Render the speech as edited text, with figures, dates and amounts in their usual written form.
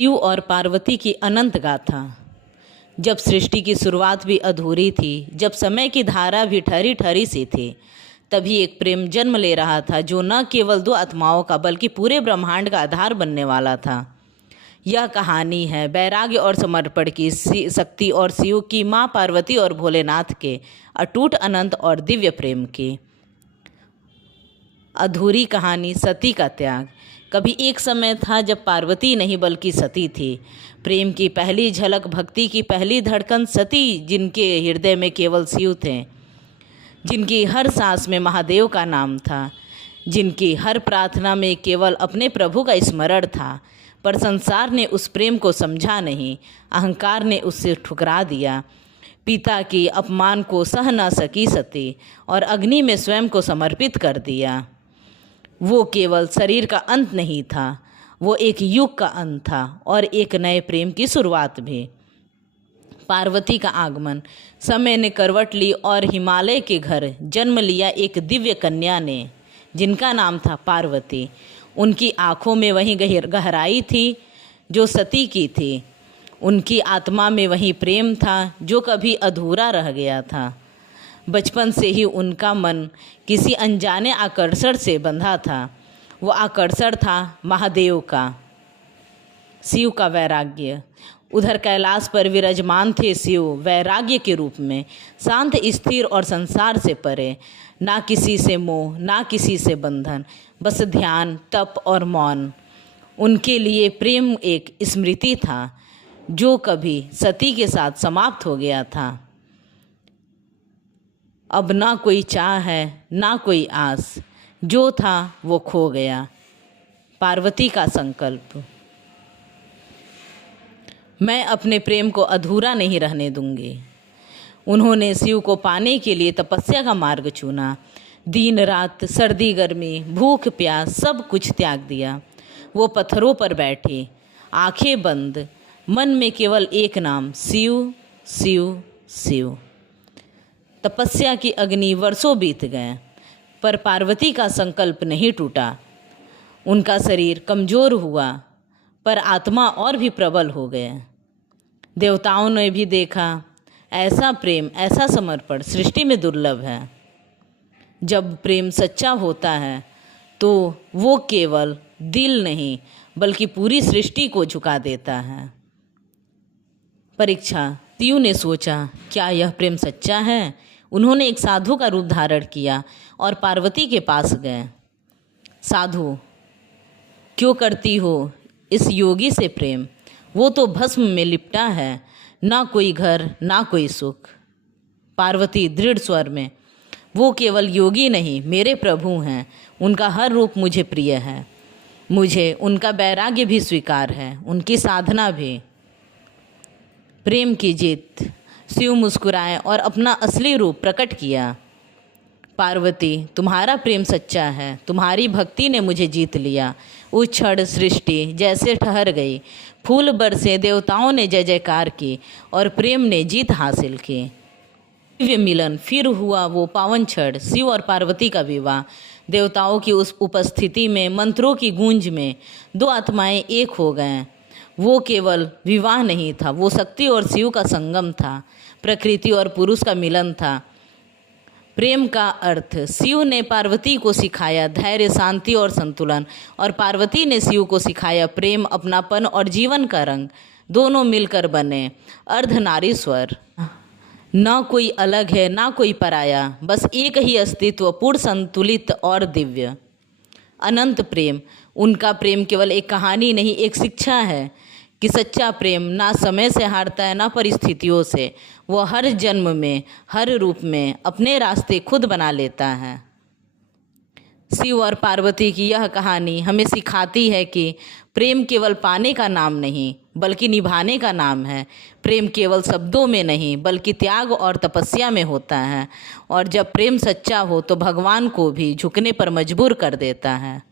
शिव और पार्वती की अनंत गाथा। जब सृष्टि की शुरुआत भी अधूरी थी, जब समय की धारा भी ठहरी ठहरी सी थी, तभी एक प्रेम जन्म ले रहा था जो न केवल दो आत्माओं का बल्कि पूरे ब्रह्मांड का आधार बनने वाला था। यह कहानी है वैराग्य और समर्पण की, शक्ति और शिव की, माँ पार्वती और भोलेनाथ के अटूट अनंत और दिव्य प्रेम की। अधूरी कहानी सती का त्याग। कभी एक समय था जब पार्वती नहीं बल्कि सती थी। प्रेम की पहली झलक, भक्ति की पहली धड़कन सती, जिनके हृदय में केवल शिव थे, जिनकी हर सांस में महादेव का नाम था, जिनकी हर प्रार्थना में केवल अपने प्रभु का स्मरण था। पर संसार ने उस प्रेम को समझा नहीं। अहंकार ने उससे ठुकरा दिया। पिता की अपमान को सह न सकी सती और अग्नि में स्वयं को समर्पित कर दिया। वो केवल शरीर का अंत नहीं था, वो एक युग का अंत था और एक नए प्रेम की शुरुआत भी। पार्वती का आगमन। समय ने करवट ली और हिमालय के घर जन्म लिया एक दिव्य कन्या ने, जिनका नाम था पार्वती। उनकी आँखों में वही गहराई थी जो सती की थी। उनकी आत्मा में वही प्रेम था जो कभी अधूरा रह गया था। बचपन से ही उनका मन किसी अनजाने आकर्षण से बंधा था। वो आकर्षण था महादेव का, शिव का वैराग्य। उधर कैलाश पर विराजमान थे शिव वैराग्य के रूप में, शांत, स्थिर और संसार से परे। ना किसी से मोह, ना किसी से बंधन, बस ध्यान, तप और मौन। उनके लिए प्रेम एक स्मृति था जो कभी सती के साथ समाप्त हो गया था। अब ना कोई चाह है, ना कोई आस, जो था वो खो गया। पार्वती का संकल्प। मैं अपने प्रेम को अधूरा नहीं रहने दूंगी। उन्होंने शिव को पाने के लिए तपस्या का मार्ग चुना। दिन रात, सर्दी गर्मी, भूख प्यास, सब कुछ त्याग दिया। वो पत्थरों पर बैठी, आंखें बंद, मन में केवल एक नाम, शिव शिव शिव। तपस्या की अग्नि वर्षों बीत गए, पर पार्वती का संकल्प नहीं टूटा। उनका शरीर कमज़ोर हुआ, पर आत्मा और भी प्रबल हो गए। देवताओं ने भी देखा, ऐसा प्रेम, ऐसा समर्पण सृष्टि में दुर्लभ है। जब प्रेम सच्चा होता है तो वो केवल दिल नहीं बल्कि पूरी सृष्टि को झुका देता है। परीक्षा। शिव ने सोचा, क्या यह प्रेम सच्चा है? उन्होंने एक साधु का रूप धारण किया और पार्वती के पास गए। साधु, क्यों करती हो इस योगी से प्रेम? वो तो भस्म में लिपटा है, ना कोई घर, ना कोई सुख। पार्वती दृढ़ स्वर में, वो केवल योगी नहीं, मेरे प्रभु हैं। उनका हर रूप मुझे प्रिय है। मुझे उनका वैराग्य भी स्वीकार है, उनकी साधना भी। प्रेम की जीत। शिव मुस्कुराए और अपना असली रूप प्रकट किया। पार्वती, तुम्हारा प्रेम सच्चा है, तुम्हारी भक्ति ने मुझे जीत लिया। उस क्षण सृष्टि जैसे ठहर गई, फूल बरसे, देवताओं ने जय जयकार की और प्रेम ने जीत हासिल की। दिव्य मिलन फिर हुआ, वो पावन क्षण, शिव और पार्वती का विवाह। देवताओं की उस उपस्थिति में, मंत्रों की गूंज में दो आत्माएं एक हो गए। वो केवल विवाह नहीं था, वो शक्ति और शिव का संगम था, प्रकृति और पुरुष का मिलन था। प्रेम का अर्थ। शिव ने पार्वती को सिखाया धैर्य, शांति और संतुलन, और पार्वती ने शिव को सिखाया प्रेम, अपनापन और जीवन का रंग। दोनों मिलकर बने अर्धनारीश्वर। ना कोई अलग है, ना कोई पराया, बस एक ही अस्तित्व, पूर्ण, संतुलित और दिव्य। अनंत प्रेम। उनका प्रेम केवल एक कहानी नहीं, एक शिक्षा है कि सच्चा प्रेम ना समय से हारता है, ना परिस्थितियों से। वो हर जन्म में, हर रूप में अपने रास्ते खुद बना लेता है। शिव और पार्वती की यह कहानी हमें सिखाती है कि प्रेम केवल पाने का नाम नहीं बल्कि निभाने का नाम है। प्रेम केवल शब्दों में नहीं बल्कि त्याग और तपस्या में होता है, और जब प्रेम सच्चा हो तो भगवान को भी झुकने पर मजबूर कर देता है।